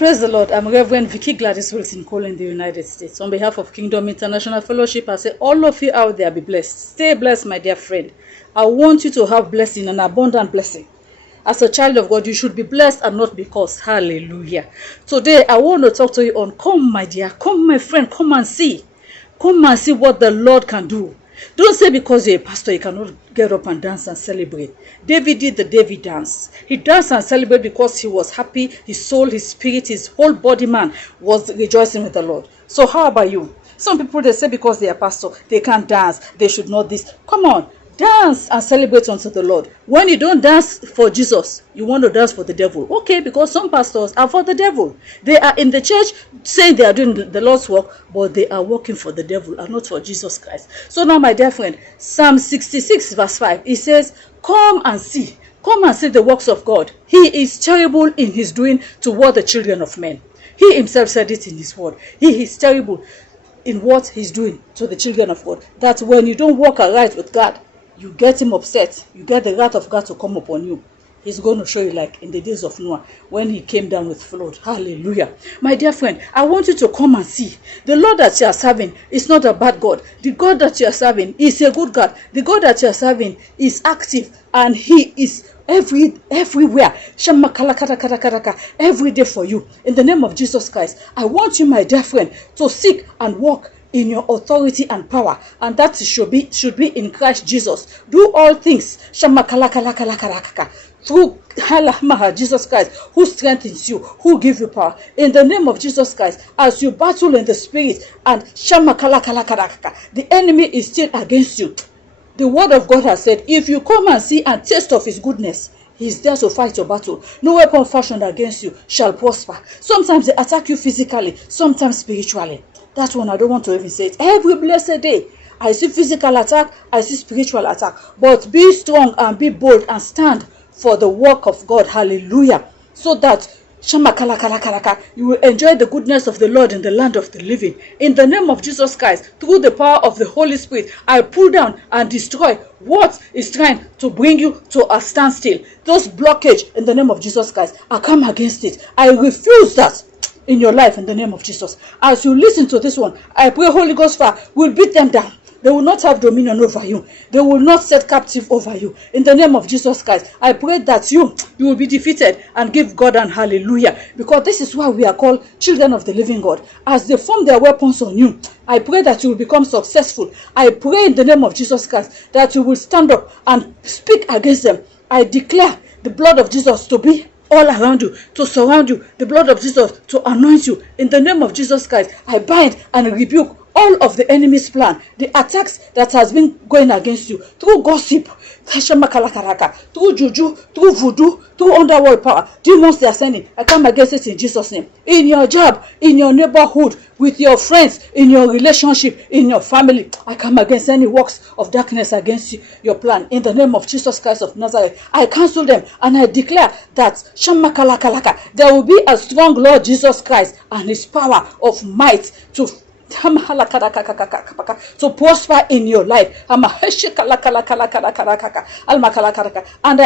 Praise the Lord. I'm Reverend Vicky Gladys Wilson Cole in the United States. On behalf of Kingdom International Fellowship, I say all of you out there be blessed. Stay blessed, my dear friend. I want you to have blessing, an abundant blessing. As a child of God, you should be blessed and not be cursed. Hallelujah. Today, I want to talk to you on, come my dear, come my friend, come and see. Come and see what the Lord can do. Don't say because you're a pastor, you cannot get up and dance and celebrate. David did the David dance. He danced and celebrated because he was happy. His soul, his spirit, his whole body man was rejoicing with the Lord. So how about you? Some people, they say because they are pastor, they can't dance. They should not this. Come on. Dance and celebrate unto the Lord. When you don't dance for Jesus, you want to dance for the devil. Okay, because some pastors are for the devil. They are in the church saying they are doing the Lord's work, but they are working for the devil and not for Jesus Christ. So now, my dear friend, Psalm 66 verse 5, it says, come and see. Come and see the works of God. He is terrible in his doing toward the children of men. He himself said it in his word. He is terrible in what he's doing to the children of God. That when you don't walk aright with God, you get him upset. You get the wrath of God to come upon you. He's going to show you like in the days of Noah when he came down with flood. Hallelujah. My dear friend, I want you to come and see. The Lord that you are serving is not a bad God. The God that you are serving is a good God. The God that you are serving is active and he is everywhere. Every day for you. In the name of Jesus Christ, I want you, my dear friend, to seek and walk in your authority and power, and that should be in Christ Jesus. Do all things through Jesus Christ, who strengthens you, who gives you power. In the name of Jesus Christ, as you battle in the spirit and the enemy is still against you. The word of God has said, if you come and see and taste of his goodness, he is there to fight your battle. No weapon fashioned against you shall prosper. Sometimes they attack you physically, sometimes spiritually. That one I don't want to even say it. Every blessed day, I see physical attack, I see spiritual attack. But be strong and be bold and stand for the work of God. Hallelujah. So that you will enjoy the goodness of the Lord in the land of the living. In the name of Jesus Christ, through the power of the Holy Spirit, I pull down and destroy what is trying to bring you to a standstill. Those blockage in the name of Jesus Christ, I come against it. I refuse that in your life in the name of Jesus. As you listen to this one, I pray Holy Ghost fire will beat them down. They will not have dominion over you. They will not set captive over you. In the name of Jesus Christ, I pray that you will be defeated and give God an hallelujah. Because this is why we are called children of the living God. As they form their weapons on you, I pray that you will become successful. I pray in the name of Jesus Christ that you will stand up and speak against them. I declare the blood of Jesus to be all around you, to surround you, the blood of Jesus to anoint you. In the name of Jesus Christ, I bind and rebuke all of the enemy's plan, the attacks that has been going against you through gossip, through juju, through voodoo, through underworld power, demons they are sending. I come against it in Jesus' name. In your job, in your neighborhood, with your friends, in your relationship, in your family, I come against any works of darkness against you, your plan. In the name of Jesus Christ of Nazareth, I cancel them and I declare that there will be a strong Lord Jesus Christ and his power of might to prosper in your life. And I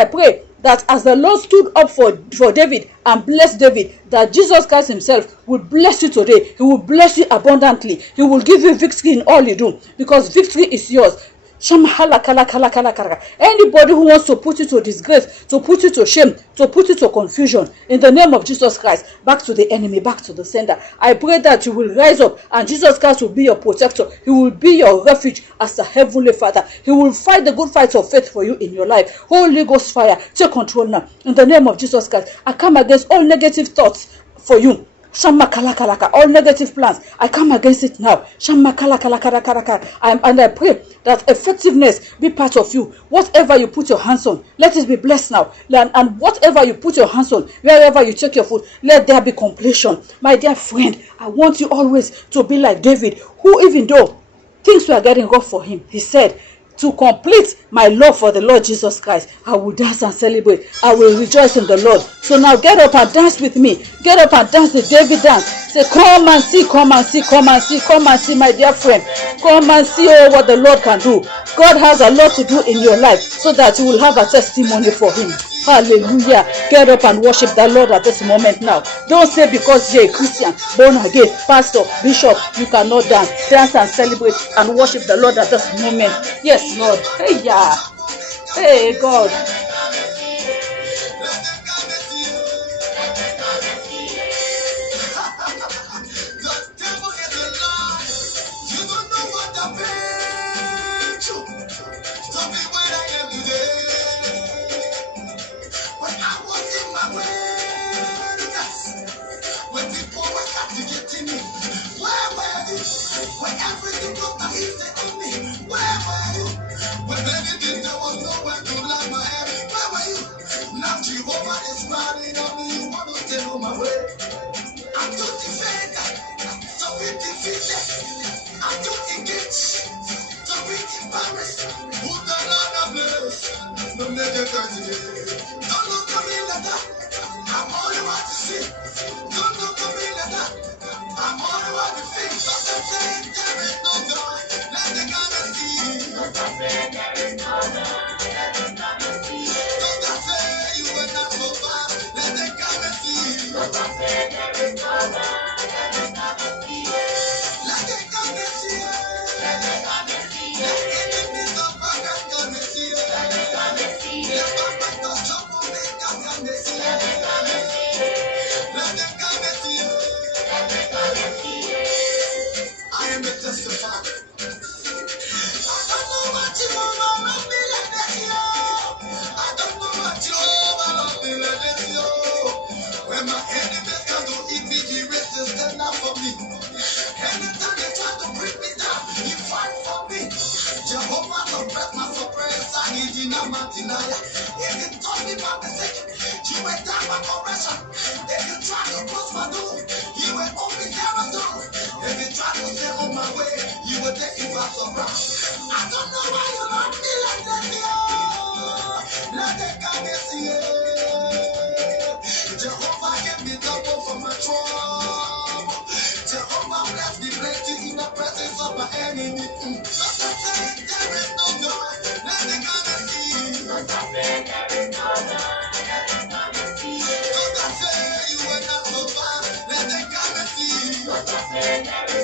pray that as the Lord stood up for David and blessed David, that Jesus Christ himself will bless you today. He will bless you abundantly. He will give you victory in all you do, because victory is yours. Anybody who wants to put you to disgrace, to put you to shame, to put you to confusion, in the name of Jesus Christ, back to the enemy, back to the sender. I pray that you will rise up and Jesus Christ will be your protector. He will be your refuge as a heavenly Father. He will fight the good fight of faith for you in your life. Holy Ghost fire, take control now. In the name of Jesus Christ, I come against all negative thoughts for you. All negative plans, I come against it now. And I pray that effectiveness be part of you. Whatever you put your hands on, let it be blessed now. And whatever you put your hands on, wherever you take your foot, let there be completion. My dear friend, I want you always to be like David, who even though things were getting rough for him, he said, to complete my love for the Lord Jesus Christ, I will dance and celebrate. I will rejoice in the Lord. So now get up and dance with me. Get up and dance the David dance. Say, come and see, come and see, come and see, come and see, my dear friend. Come and see what the Lord can do. God has a lot to do in your life so that you will have a testimony for him. Hallelujah. Get up and worship the Lord at this moment now. Don't say because you're a Christian, born again, pastor, bishop, you cannot dance. Dance and celebrate and worship the Lord at this moment. Yes, Lord. Hey, yeah. Hey, God. When people were captivating me, where were you? When everything looked like easy on me, where were you? When anything there was nowhere to land my head, where were you? Now Jehovah is smiling on me, you want to stay on my way. I'm too defeated to be defeated. I'm too engaged to be embarrassed. Who the Lord have blessed? No negative. Don't look at me like that. I'm all you want to see. Don't look at me like that. I'm all you want to see. Something saying there is no God. Let the God see. Something saying there is no God. Let the God see. Something saying you are not so far. Let the God see. Something saying there is no God. Let the God see. Let the God see. Let the God see. Let enemies of God come see. Let the God see. Let Papa to trouble make God come see. Let the God see. Let the God see. Let the God see. I am a testifier. I don't know what you want me like this, yo. I don't know what you want me like this, yo. When my enemies come to eat me, he raises stand up for me. Anytime they try to bring me down, he fight for me. Jehovah suppress my suppress, I need you now, Martinaya. If you told me my mistake, you went down my correction. If you try to close my door, you will open their door. If you try to stay on my way, you will take it by surprise. I don't know why you love me like that, yo. Let the God see it. Jehovah gave me double for my trouble. Jehovah bless me plenty in the presence of my enemy. Sometimes say there is no God. Let the God see. Sometimes say there is no God. Let the God see. Sometimes say you are not so far. Let the God see. Sometimes say there is